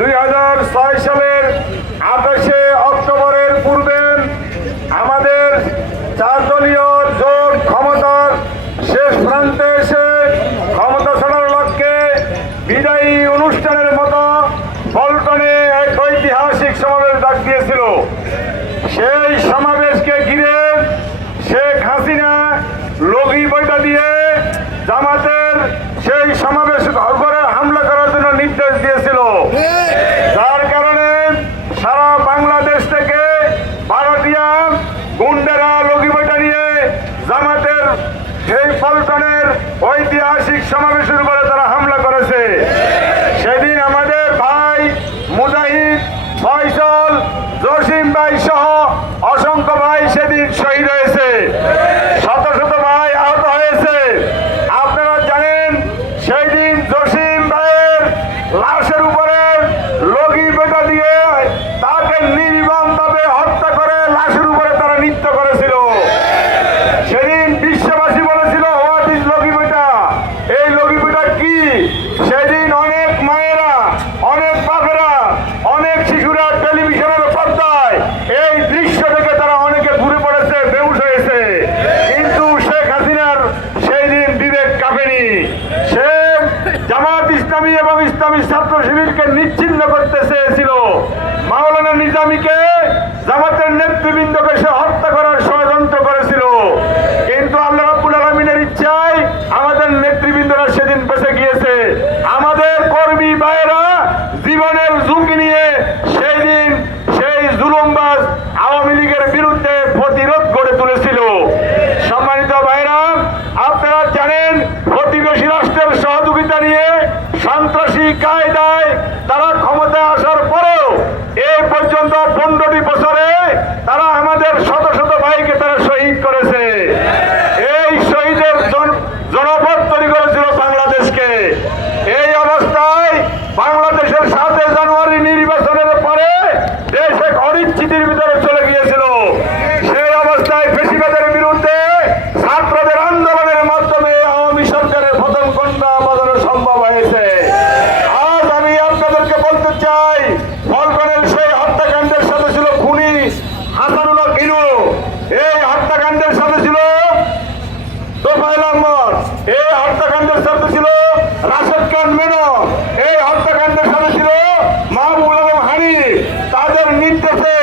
2006 সালের 28শে অক্টোবরের পূর্বে আমাদের 4 দলীয় জোট ক্ষমতার শেষ প্রান্তে এসে ক্ষমতা ছাড়ার লক্ষ্যে বিদায়ী অনুষ্ঠানের মতো পল্টনে এক ঐতিহাসিক সমাবেশ ডাক দিয়েছিল। সেই সমাবেশকে ঘিরে শেখ হাসিনা লগি বইটা দিয়ে জামাতের সেই সমাবেশ ঘরে হামলা করার জন্য নির্দেশ দিয়েছিল, যার কারণে সারা বাংলাদেশ থেকে ভারতীয় গুন্ডারা লগি বইটা নিয়ে জামাতের সেই পল্টনের ঐতিহাসিক সমাবেশের উপরে তারা হামলা করেছে। সেদিন আমাদের ভাই মুজাহিদ, ফয়সল, জসিম ভাই সহ অসংখ্য ভাই সেদিন শহীদ হয়েছে, শত শত ভাই আহত হয়েছে। আপনারা জানেন সেই দিন জসিম ভাইয়ের লাশের উপরে লগি বেটা দিয়ে তাকে নির্মমভাবে হত্যা করে লাশের উপরে তারা নৃত্য করেছিল। সেদিন বিশ্ববাসী বলেছিল হোয়াট ইজ লগি বেটা, এই লগি বেটা কি? সেদিন অনেক মায়েরা, অনেক বাপেরা, অনেক শিশুরা টেলিভিশনের পর্দায় এই দৃশ্য দেখে তারা অনেকে ঘুরে পড়েছে, বেহুশ হয়েছে। কিন্তু শেখ হাসিনার সেই দিন বিবেক কাঁপেনি। সে জামাত ইসলামী এবং ইসলামী ছাত্র শিবিরকে নিচ্ছিন্ন করতে চেয়েছিল। মাওলানা নিজামীকে, জামাতের নেতৃবৃন্দকে সে হত্যা করার ষড়যন্ত্র করেছিল। কিন্তু আল্লাহ রাব্বুল আলামিনের ইচ্ছায় আমাদের নেতৃবৃন্দরা সেদিন বেঁচে গিয়েছে। আমাদের কর্মী ভাইয়েরা জীবনের ঝুঁকি নিয়ে সেই দিন সেই জুলুমবাজ আওয়ামী লীগের বিরুদ্ধে প্রতিরোধ গড়ে তুলেছিল। সম্মানিত ভাইরা, আপনারা জানেন প্রতিবেশী রাষ্ট্রের সহযোগিতা নিয়ে সন্ত্রাসী কায়দায় তারা ক্ষমতায় আসার পরেও এই পর্যন্ত 15টি বছরে তারা আমাদের শত শত ভাইকে তারা শহীদ করেছে। এই শহীদের জনপদ তৈরি করেছিল বাংলাদেশকে। এই অবস্থায় বাংলাদেশের 7 জানুয়ারি নির্বাচনের পরে দেশ এক অনিশ্চিতির ভিতরে চলে গিয়েছিল। সেই অবস্থায় ফ্যাসিবাদের বিরুদ্ধে ছাত্রদের আন্দোলনের মাধ্যমে আওয়ামী সরকারের প্রথম ঘণ্টা বাজানো সম্ভব হয়েছে। আজ আমি আপনাদেরকে বলতে চাই, পল্টনের সেই হত্যাকাণ্ডের সাথে ছিল খুনি হাসানুল্লাহ গিনু, এই হত্যাকাণ্ডের সাথে ছিল তোফায়েল আহমদ, এই হত্যাকাণ্ডের সাথে ছিল রাশেদ খান মেনন, এই হত্যাকাণ্ডের সাথে ছিল মাহবুবুল আলম হানি। তাদের নির্দেশে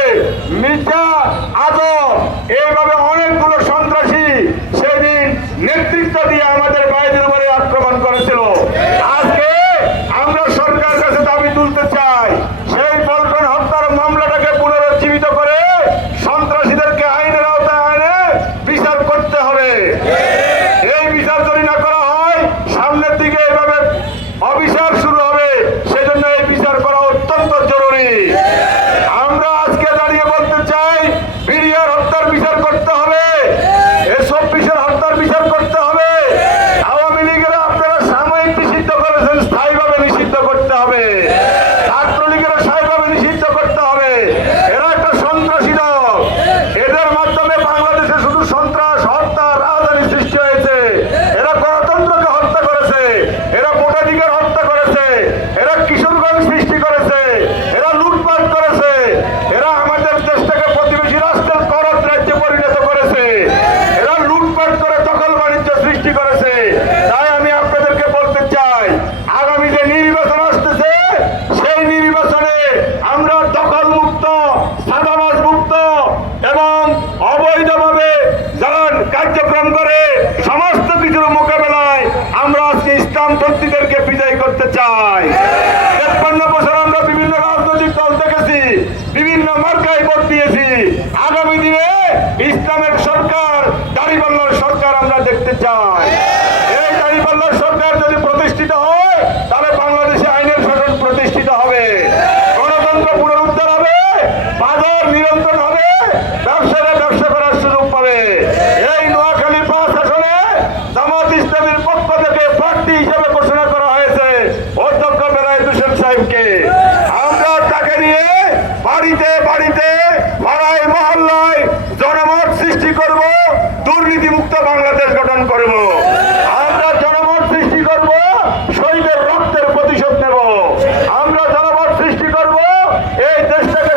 মির্জা আজম এইভাবে অনেকগুলো সন্ত্রাসী সেদিন নেতৃত্ব দিয়ে আমাদের ভাইদের উপরে আক্রমণ করেছিল। আজকে আমরা সরকারের কাছে দাবি তুলতে চাই, সেই পল্টন হত্যার মামলাটাকে পুনরুজ্জীবিত করে সন্ত্রাসীদেরকে আইনের আওতায় আইনে বিচার করতে হবে। এই বিচার যদি না করা হয় সামনের দিকে এইভাবে অবিচার শুরু হবে, সেজন্য এই বিচার করা অত্যন্ত জরুরি। আমরা আজকে দাঁড়িয়ে বলতে চাই, বিডিআর হত্যার বিচার করতে হবে, এসব হত্যার বিচার করতে হবে। আওয়ামী লীগের আপনারা সাময়িক নিষিদ্ধ করেছেন, স্থায়ীভাবে নিষিদ্ধ করতে হবে। ছাত্রলীগের স্থায়ীভাবে নিষিদ্ধ করতে হবে। এরা একটা সন্ত্রাসী দল, এদের মাধ্যমে বাংলাদেশে শুধু সন্ত্রাস, হত্যা, রাজধানী সৃষ্টি হয়েছে। এরা গণতন্ত্রকে হত্যা করেছে, এরা ভোটাধিকার হত্যা করেছে, এরা কিশোরগঞ্জ সৃষ্টি করেছে, এরা লুটপাট করেছে, এরা আমাদের দেশটাকে প্রতিবেশী রাষ্ট্রের করদ রাজ্যে পরিণত করেছে, এরা লুটপাট করে দখল বাণিজ্য সৃষ্টি করেছে। তাই আমি আপনাদেরকে বলতে চাই, আগামী যে নির্বাচন আসতেছে সেই নির্বাচনে আমরা সৃষ্টি করব, এই দেশটাকে